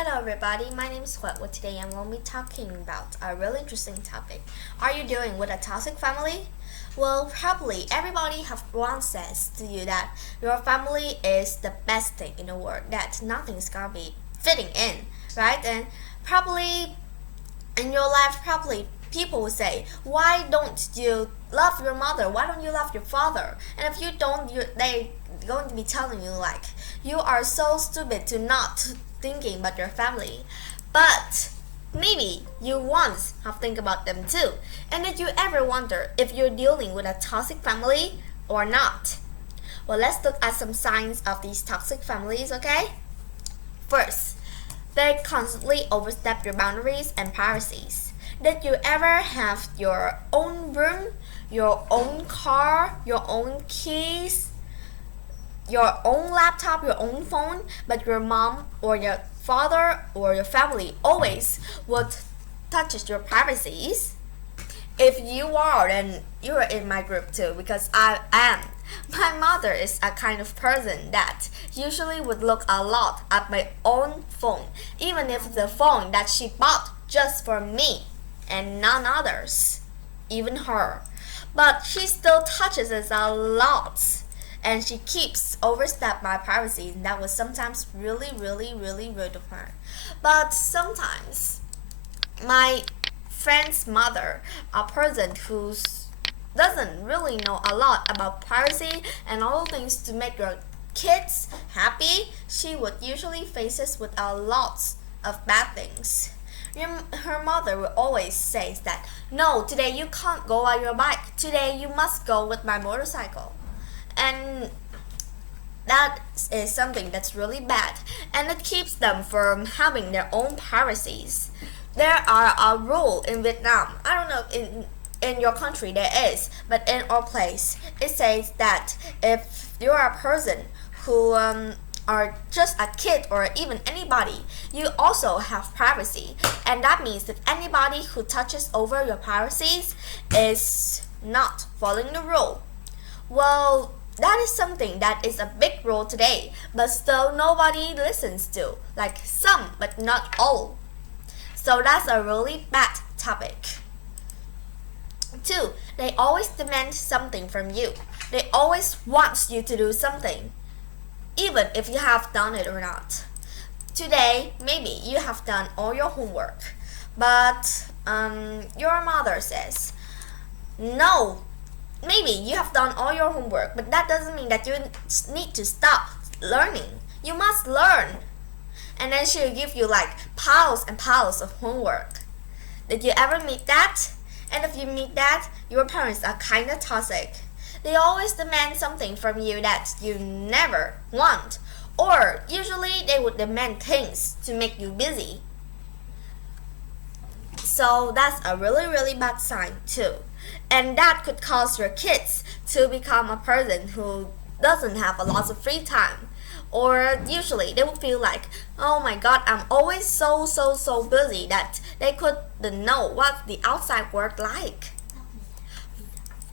Hello everybody, my name is Hua. Today I'm going to be talking about a really interesting topic. Are you dealing with a toxic family? Well, probably everybody have once says to you that your family is the best thing in the world, that nothing's gonna be fitting in, right? And probably in your life, probably people will say, why don't you love your mother? Why don't you love your father? And if you don't, they going to be telling you like, you are so stupid to not thinking about your family. But maybe you once have think about them too. And did you ever wonder if you're dealing with a toxic family or not? Well, let's look at some signs of these toxic families, okay? First, they constantly overstep your boundaries and privacies. Did you ever have your own room, your own car, your own keys, your own laptop, your own phone, but your mom or your father or your family always would touches your privacies? If you are, then you're in my group too, because I am. My mother is a kind of person that usually would look a lot at my own phone, even if the phone that she bought just for me and none others, even her. But she still touches us a lot, and she keeps overstep my privacy, and that was sometimes really rude of her. But sometimes my friend's mother, a person who doesn't really know a lot about privacy and all things to make your kids happy, she would usually faces with a lot of bad things. Her mother will always say that, no, today you can't go on your bike, today you must go with my motorcycle. And that is something that's really bad, and it keeps them from having their own privacies. There are a rule in Vietnam. I don't know in your country there is, but in our place it says that if you're a person who are just a kid or even anybody, you also have privacy, and that means that anybody who touches over your privacies is not following the rule. Well, that is something that is a big rule today, but still nobody listens to, like some, but not all. So that's a really bad topic. 2. They always demand something from you. They always want you to do something, even if you have done it or not. Today, maybe you have done all your homework, but your mother says, no, maybe you have done all your homework, but that doesn't mean that you need to stop learning. You must learn. And then she'll give you like piles and piles of homework. Did you ever meet that? And if you meet that, your parents are kinda toxic. They always demand something from you that you never want. Or usually they would demand things to make you busy. So that's a really bad sign too. And that could cause your kids to become a person who doesn't have a lot of free time. Or usually they will feel like, oh my god, I'm always so busy that they couldn't know what the outside world like.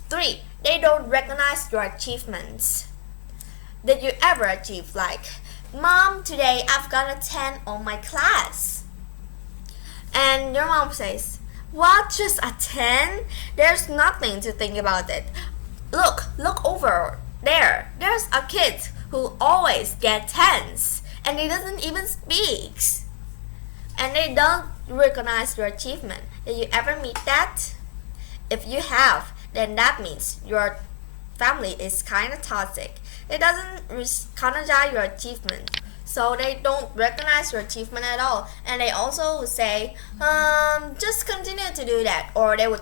3. They don't recognize your achievements. Did you ever achieve like, Mom, today I've got a 10 on my class? And your mom says, what, just a 10? There's nothing to think about it. Look over there. There's a kid who always get 10s, and he doesn't even speak. And they don't recognize your achievement. Did you ever meet that? If you have, then that means your family is kind of toxic. They doesn't recognize your achievement, so they don't recognize your achievement at all. And they also would say, just continue to do that, or they would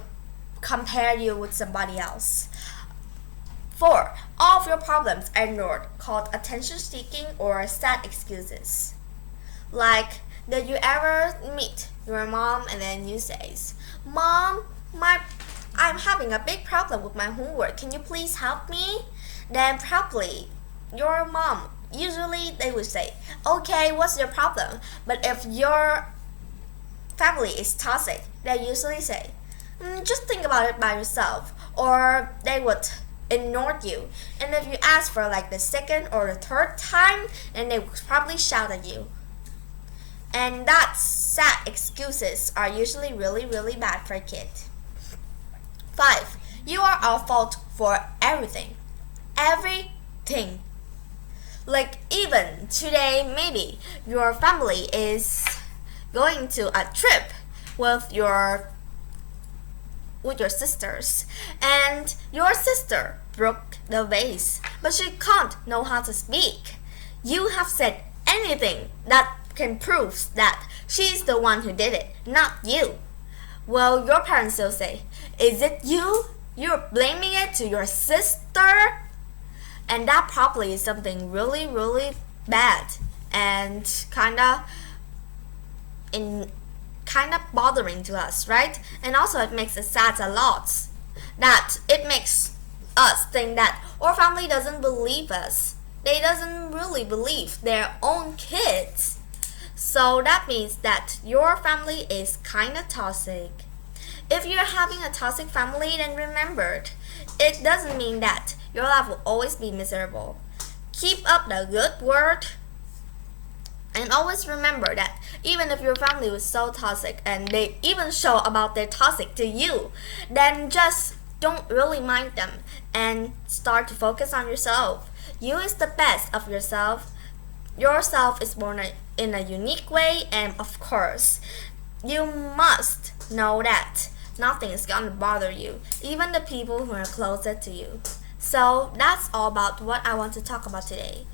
compare you with somebody else. 4. All of your problems are ignored, called attention seeking or sad excuses. Like, did you ever meet your mom and then you say, Mom, I'm having a big problem with my homework, can you please help me? Then probably your mom, usually they would say, okay, what's your problem? But if your family is toxic, they usually say, just think about it by yourself. Or they would ignore you. And if you ask for like the second or the third time, then they would probably shout at you. And that sad excuses are usually really bad for a kid. 5. You are at fault for everything. Everything. Like even today, maybe your family is going to a trip with your sisters, and your sister broke the vase, but she can't know how to speak. You have said anything that can prove that she's the one who did it, not you. Well, your parents will say, is it you? You're blaming it to your sister? And that probably is something really bad and kinda bothering to us, right? And also it makes us sad a lot. That it makes us think that our family doesn't believe us. They doesn't really believe their own kids. So that means that your family is kinda toxic. If you're having a toxic family, then remember, it doesn't mean that your life will always be miserable. Keep up the good work. And always remember that even if your family was so toxic and they even show about their toxic to you, then just don't really mind them and start to focus on yourself. You is the best of yourself. Yourself is born in a unique way, and of course, you must know that nothing is gonna bother you, even the people who are closer to you. So that's all about what I want to talk about today.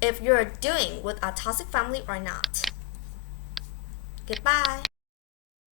If you're doing with a toxic family or not. Goodbye.